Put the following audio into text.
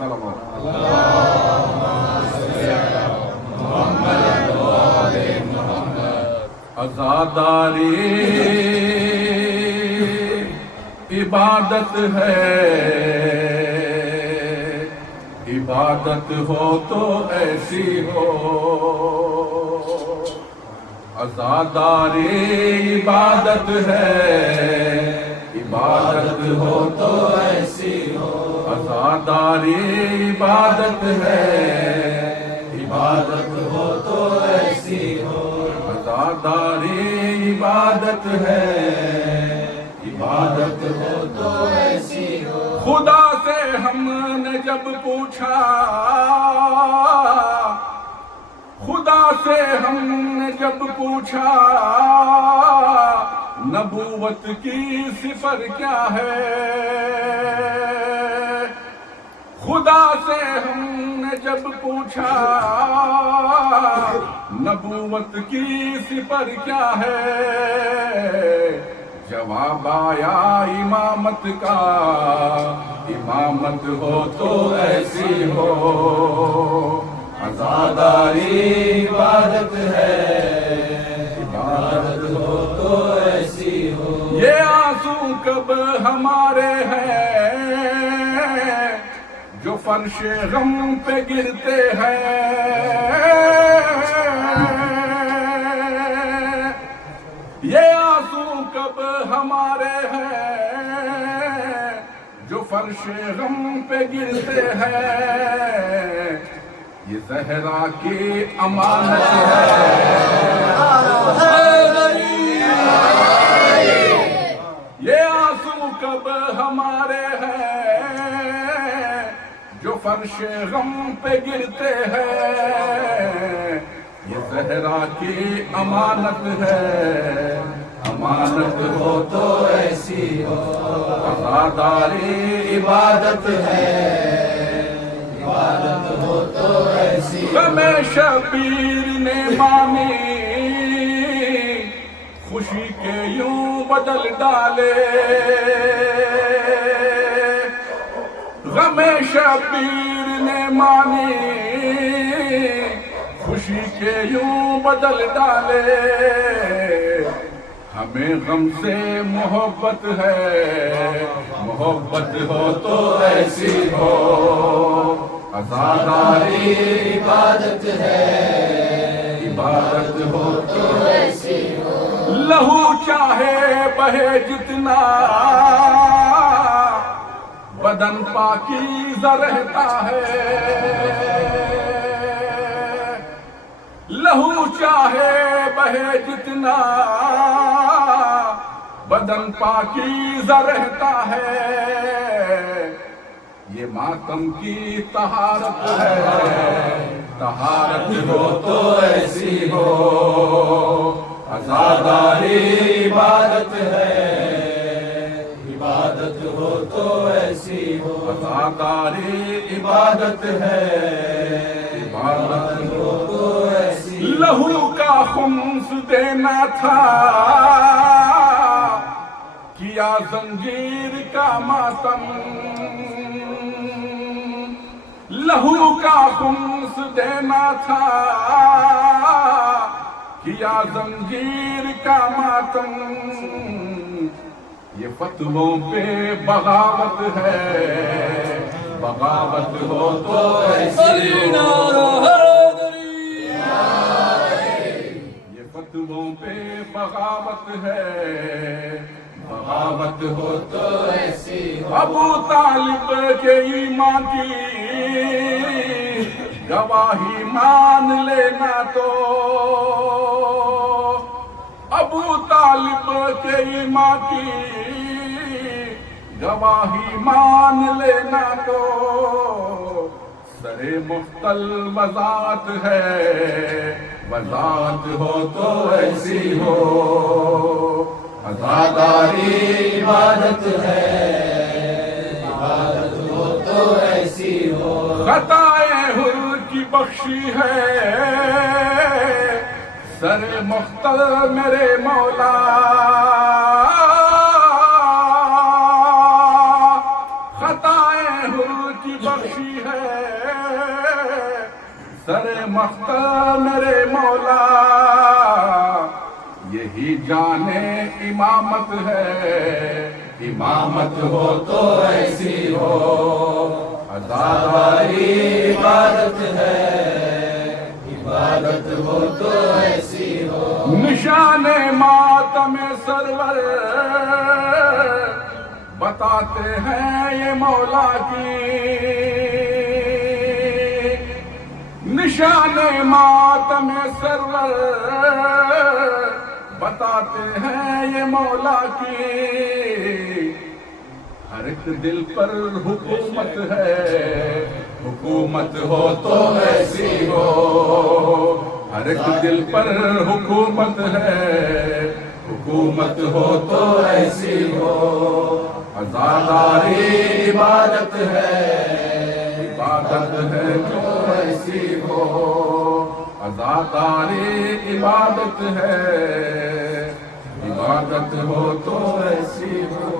وسلم عزاداری عبادت ہے، عبادت ہو تو ایسی ہو، عزاداری عبادت ہے، عبادت ہو تو ایسی ہو، عزاداری عبادت ہے، عبادت ہو تو ایسی ہو، عزاداری عبادت ہے، عبادت ہو تو ایسی ہو۔ خدا سے ہم نے جب پوچھا، خدا سے ہم نے جب پوچھا، نبوت کی صفر کیا ہے، خدا سے ہم نے جب پوچھا، نبوت کی صفر کیا ہے، جواب آیا امامت کا، امامت ہو تو ایسی ہو، عزاداری عبادت ہے، عبادت ہو تو ایسی ہو۔ یہ آنسو کب ہمارے ہیں جو فرش غم پہ گرتے ہیں، یہ آنسو کب ہمارے ہیں جو فرش غم پہ گرتے ہیں، یہ زہرا کی امانت ہے، یہ آنسو کب ہمارے ہیں جو فرش غم پہ گرتے ہیں، یہ زہرا کی امانت ہے، امانت ہو تو ایسی ہو، عزاداری عبادت ہے، عبادت ہو تو ایسی ہو۔ غم شبیر نے مانی خوشی کے یوں بدل ڈالے، غم شبیر نے مانی خوشی کے یوں بدل ڈالے، ہمیں غم سے محبت ہے، محبت ہو تو ایسی ہو، عزاداری عبادت ہے، عبادت ہو تو ایسی ہو۔ لہو چاہے بہے جتنا بدن پاکیزہ رہتا ہے، لہو چاہے بہے جتنا بدن پاکیزہ رہتا ہے، یہ ماتم کی طہارت ہے، طہارت ہو تو ایسی ہو، عزاداری عبادت ہے، عبادت ہو تو ایسی ہو، عزاداری عبادت ہے، عبادت ہو تو ایسی ہو۔ لہو کا خمس دینا تھا، کیا زنجیر کا ماتم، لہو کا خمس دینا تھا، کیا زنجیر کا ماتم، یہ فتووں پہ بغاوت ہے، بغاوت ہو تو ایسی ہو، یہ فتووں پہ بغاوت ہے، بغاوت ہو تو ایسی ہو۔ ابو طالب کے ایمان کی گواہی مان لینا تو، ابو طالب کے ایمان کی گواہی مان لینا تو، سرے مختل وضاحت ہے، وضاحت ہو تو ایسی ہو، عزاداری عبادت ہے، عبادت ہو تو ایسی ہو۔ خطائے حر کی بخشی ہے سر مختل میرے مولا، خطائے حر کی بخشی ہے سر مختار میرے مولا، یہی جانے امامت ہے، امامت ہو تو ایسی ہو، عزاداری عبادت ہے، عبادت ہو تو ایسی ہو، نشان ماتم سرور بتاتے ہیں یہ مولا کی، نشان ماتم سرور بتاتے ہیں یہ مولا کی، ہر ایک دل پر حکومت ہے، حکومت ہو تو ایسی ہو، ہر ایک دل پر حکومت ہے، حکومت ہو تو ایسی ہو، عزاداری عبادت ہے، عبادت ہے جو ایسی ہو، عزاداری عبادت ہے، عبادت ہو تو ایسی ہو۔